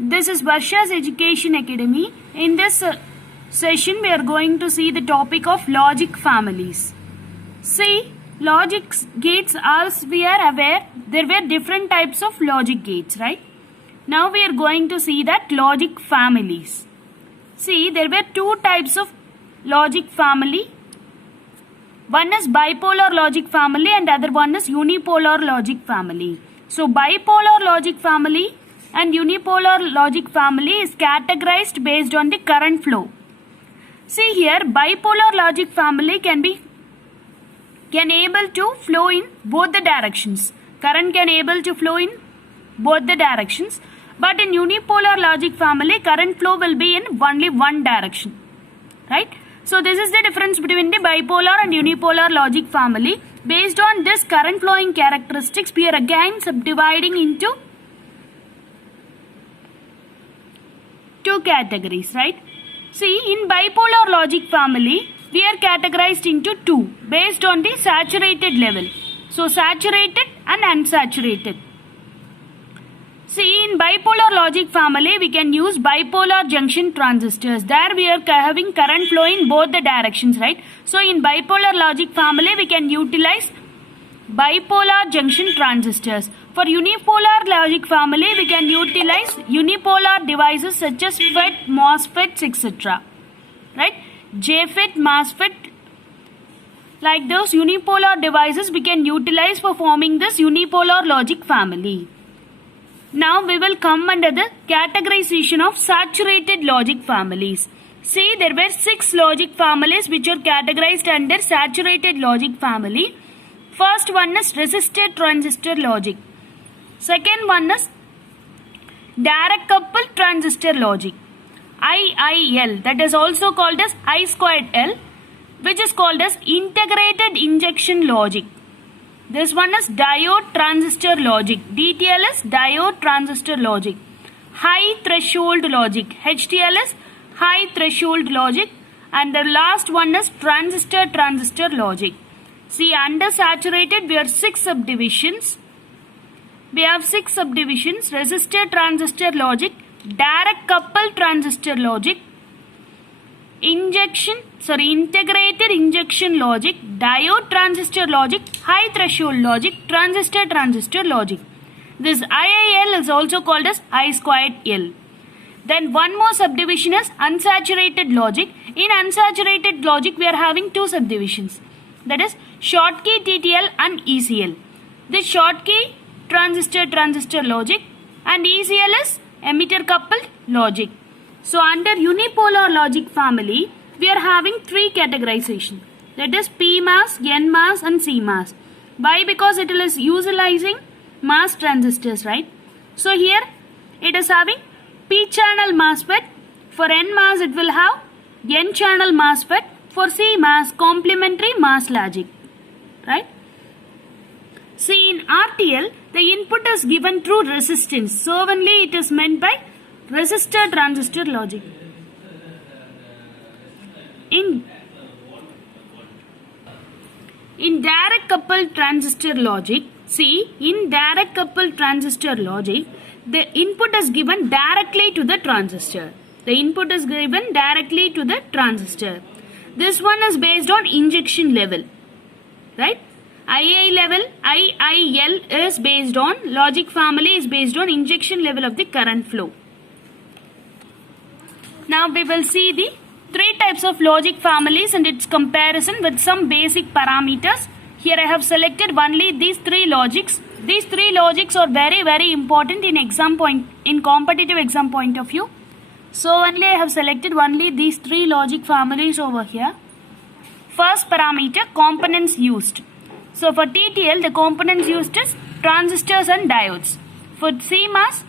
This is Varsha's Education Academy. In this session, we are going to see the topic of logic families. See, logic gates, as we are aware, there were different types of logic gates, right? Now we are going to see that logic families. See, there were two types of logic family. One is bipolar logic family and other one is unipolar logic family. So bipolar logic family and unipolar logic family is categorized based on the current flow. See here, bipolar logic family can able to flow in both the directions. Current can able to flow in both the directions. But in unipolar logic family, current flow will be in only one direction. Right? So this is the difference between the bipolar and unipolar logic family. Based on this current flowing characteristics, we are again subdividing into two categories, right? See, in bipolar logic family, we are categorized into two based on the saturated level. So saturated and unsaturated. See, in bipolar logic family, we can use bipolar junction transistors. There we are having current flow in both the directions, right? So in bipolar logic family, we can utilize bipolar junction transistors. For unipolar logic family, we can utilize unipolar devices such as FET, MOSFETs, etc. Right? JFET, MOSFET, like those unipolar devices we can utilize for forming this unipolar logic family. Now we will come under the categorization of saturated logic families. See, there were 6 logic families which are categorized under saturated logic family. First one is resistor transistor logic. Second one is direct coupled transistor logic. IIL, that is also called as I squared L, which is called as integrated injection logic. This one is diode transistor logic. DTL is diode transistor logic. High threshold logic. HTL is high threshold logic. And the last one is transistor logic. See, under saturated we have 6 subdivisions. We have 6 subdivisions. Resistor transistor logic, direct coupled transistor logic, integrated injection logic, diode transistor logic, high threshold logic, transistor logic. This IIL is also called as I squared L. Then one more subdivision is unsaturated logic. In unsaturated logic, we are having 2 subdivisions. That is Schottky TTL and ECL. This Schottky transistor logic and ECL is emitter coupled logic. So under unipolar logic family, we are having 3 categorization. That is PMOS, NMOS and CMOS. Why? Because it is utilizing MOS transistors, right? So here it is having P channel MOSFET. For NMOS it will have N channel MOSFET. For CMOS, complementary MOS logic, right? See, in RTL, the input is given through resistance. So only it is meant by resistor transistor logic. In direct coupled transistor logic, see, in direct coupled transistor logic, the input is given directly to the transistor. The input is given directly to the transistor. This one is based on injection level, right? IIL is based on, logic family is based on injection level of the current flow. Now we will see the 3 types of logic families and its comparison with some basic parameters. Here I have selected only these 3 logics. These 3 logics are very important in competitive exam point of view. So only I have selected only these 3 logic families over here. First parameter, components used. So for TTL, the components used is transistors and diodes. For CMOS,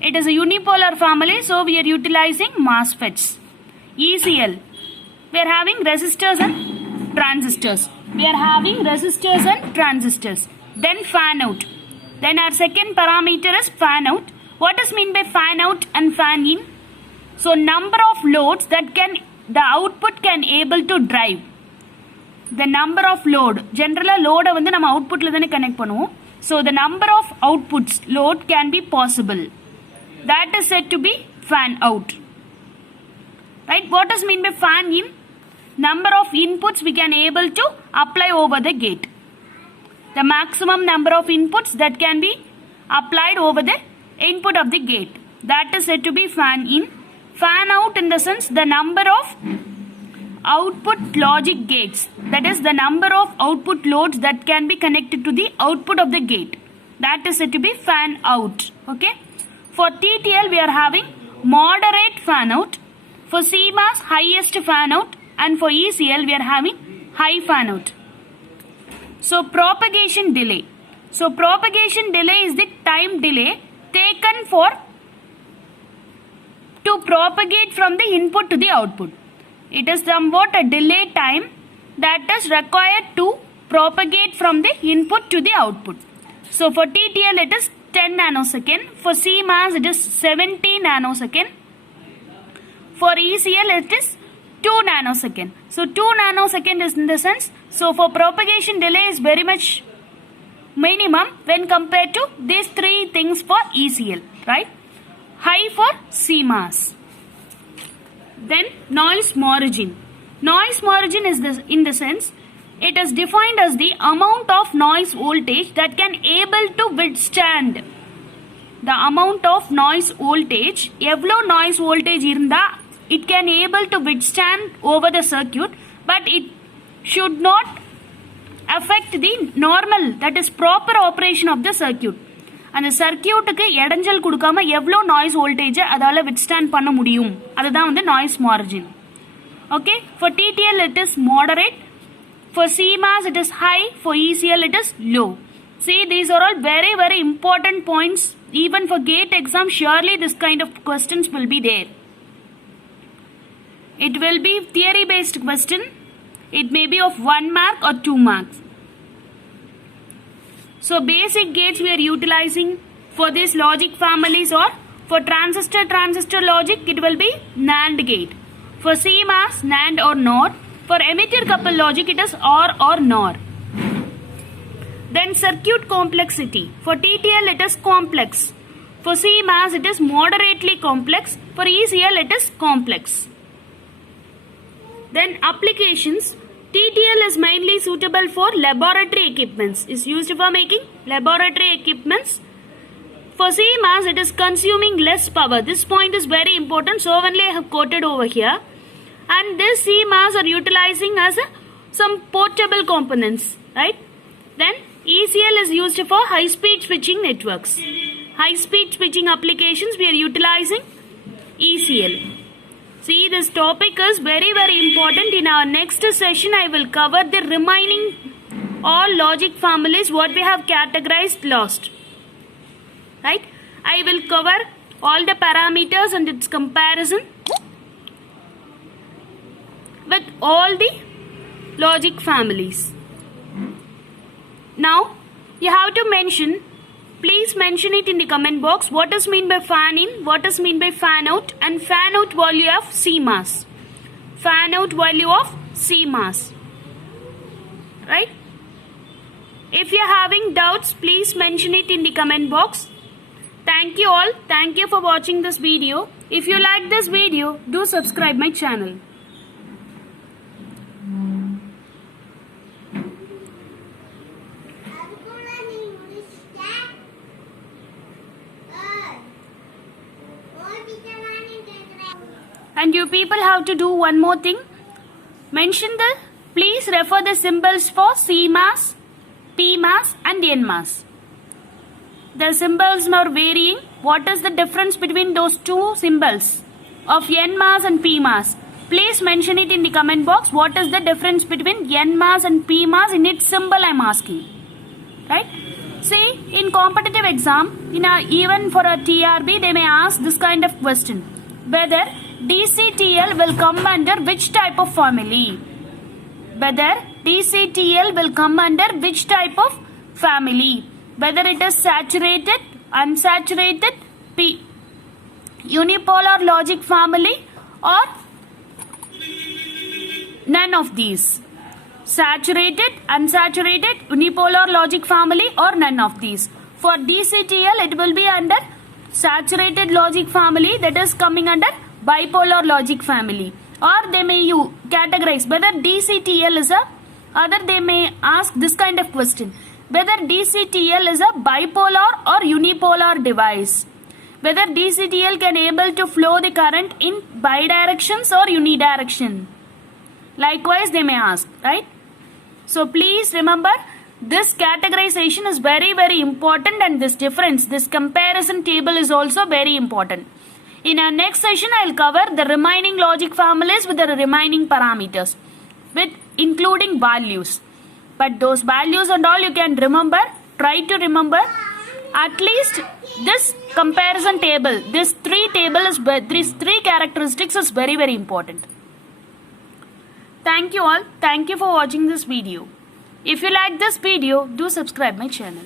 it is a unipolar family, so we are utilizing MOSFETs. ECL, we are having resistors and transistors. Then fan out. Then our second parameter is fan out. What is meant by fan out and fan in? So number of loads that the output can able to drive. The number of load. Generally load வந்து நம்ம outputல தானே connect பண்ணுவோம். So the number of outputs load can be possible. that is said to be fan out. Right? What does mean by fan in? Number of inputs we can able to apply over the gate. The maximum number of inputs that can be applied over the input of the gate. That is said to be fan in. Fan out in the sense the number of output logic gates. That is the number of output loads that can be connected to the output of the gate. That is said to be fan out. Okay. For TTL we are having moderate fan out. For CMOS highest fan out. And for ECL we are having high fan out. So propagation delay. So propagation delay is the time delay taken to propagate from the input to the output. It is somewhat a delay time that is required to propagate from the input to the output. So for TTL it is 10 nanosecond. For CMOS it is 70 nanosecond. For ECL it is 2 nanosecond. So 2 nanosecond is in the sense. So for propagation delay is very much minimum when compared to these three things for ECL. Right? High for CMOS. Then noise margin. Noise margin is this in the sense it is defined as the amount of noise voltage that can able to withstand. The amount of noise voltage, evlo noise voltage irunda it can able to withstand over the circuit, but it should not affect the normal, that is proper operation of the circuit. அந்த சர்க்கியூட்டுக்கு இடைஞ்சல் கொடுக்காம எவ்வளோ noise voltage அதால withstand பண்ண முடியும், அதுதான் வந்து noise margin. Okay, for DDL it is moderate, for CMOS it is high, for ECL it is low. See, these are all very very important points. Even for GATE exam, surely this kind of questions will be there. It will be theory based question. It may be of 1 mark or 2 marks. So basic gates we are utilizing for these logic families, or for transistor logic it will be NAND gate. For CMOS NAND or NOR. For emitter couple logic it is OR or NOR. Then circuit complexity. For TTL it is complex. For CMOS it is moderately complex. For ECL it is complex. Then applications. TTL is mainly suitable for laboratory equipments. Is used for making laboratory equipments. For CMOS it is consuming less power. This point is very important, so only I have quoted over here. And this CMOS are utilizing as some portable components, right? Then ECL is used for high speed switching networks. High speed switching applications we are utilizing ECL. See, this topic is very very important. In our next session I will cover the remaining all logic families what we have categorized last. Right? I will cover all the parameters and its comparison with all the logic families. Now you have to mention, please mention it in the comment box, what is mean by fan in, what is mean by fan out, and fan out value of CMOS. Fan out value of CMOS. Right? If you are having doubts, please mention it in the comment box. Thank you all. Thank you for watching this video. If you like this video, do subscribe my channel. And you people have to do one more thing. Mention please refer the symbols for CMOS, PMOS and NMOS. The symbols are varying. What is the difference between those two symbols of NMOS and PMOS? Please mention it in the comment box. What is the difference between NMOS and PMOS in its symbol I am asking. Right? See, in competitive exam, even for a TRB, they may ask this kind of question. Whether DCTL will come under which type of family? Whether DCTL will come under which type of family? Whether it is saturated, unsaturated, unipolar logic family, or none of these. Saturated, unsaturated, unipolar logic family, or none of these. For DCTL it will be under saturated logic family, that is coming under bipolar logic family. Or they may you categorize whether DCTL is a, other they may ask this kind of question, whether DCTL is a bipolar or unipolar device, whether DCTL can able to flow the current in bidirections or unidirection. Likewise they may ask, right? So please remember, this categorization is very important, and this difference, this comparison table is also very important. In our next session, I will cover the remaining logic families with the remaining parameters, with including values. But those values and all you can remember, try to remember at least this comparison table, this three characteristics is very important. Thank you all. Thank you for watching this video. If you like this video, do subscribe my channel.